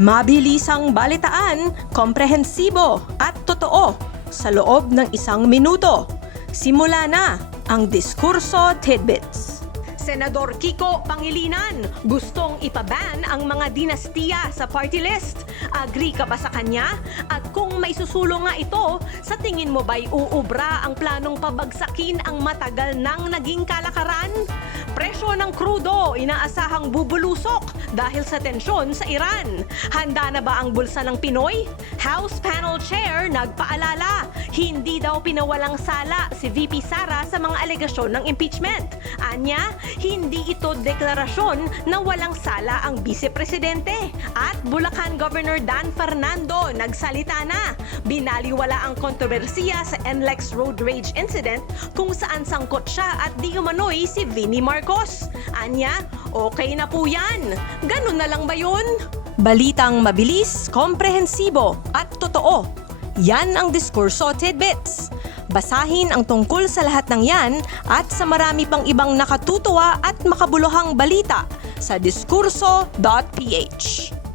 Mabilisang balitaan, komprehensibo at totoo sa loob ng 1 minuto. Simula na ang Diskurso Tidbits. Senador Kiko Pangilinan gustong ipaban ang mga dinastiya sa party list. Agree ka ba sa kanya? At kung may susulong nga ito, sa tingin mo ba'y uubra ang planong pabagsakin ang matagal nang naging kalakaran? Presyo ng krudo inaasahang bubulusok dahil sa tensyon sa Iran. Handa na ba ang bulsa ng Pinoy? House Panel Chair nagpaalala, hindi daw pinawalang sala si VP Sara sa mga alegasyon ng impeachment. Anya, hindi ito deklarasyon na walang sala ang Vice-Presidente. At Bulacan Governor Dan Fernando nagsalita na. Binaliwala ang kontrobersiya sa NLEX road rage incident kung saan sangkot siya at di umano'y si Vinnie Marcos. Anya, okay na po yan. Ganun na lang ba yun? Balitang mabilis, komprehensibo at totoo. Yan ang Diskurso Tidbits. Basahin ang tungkol sa lahat ng yan at sa marami pang ibang nakatutuwa at makabuluhang balita sa diskurso.ph.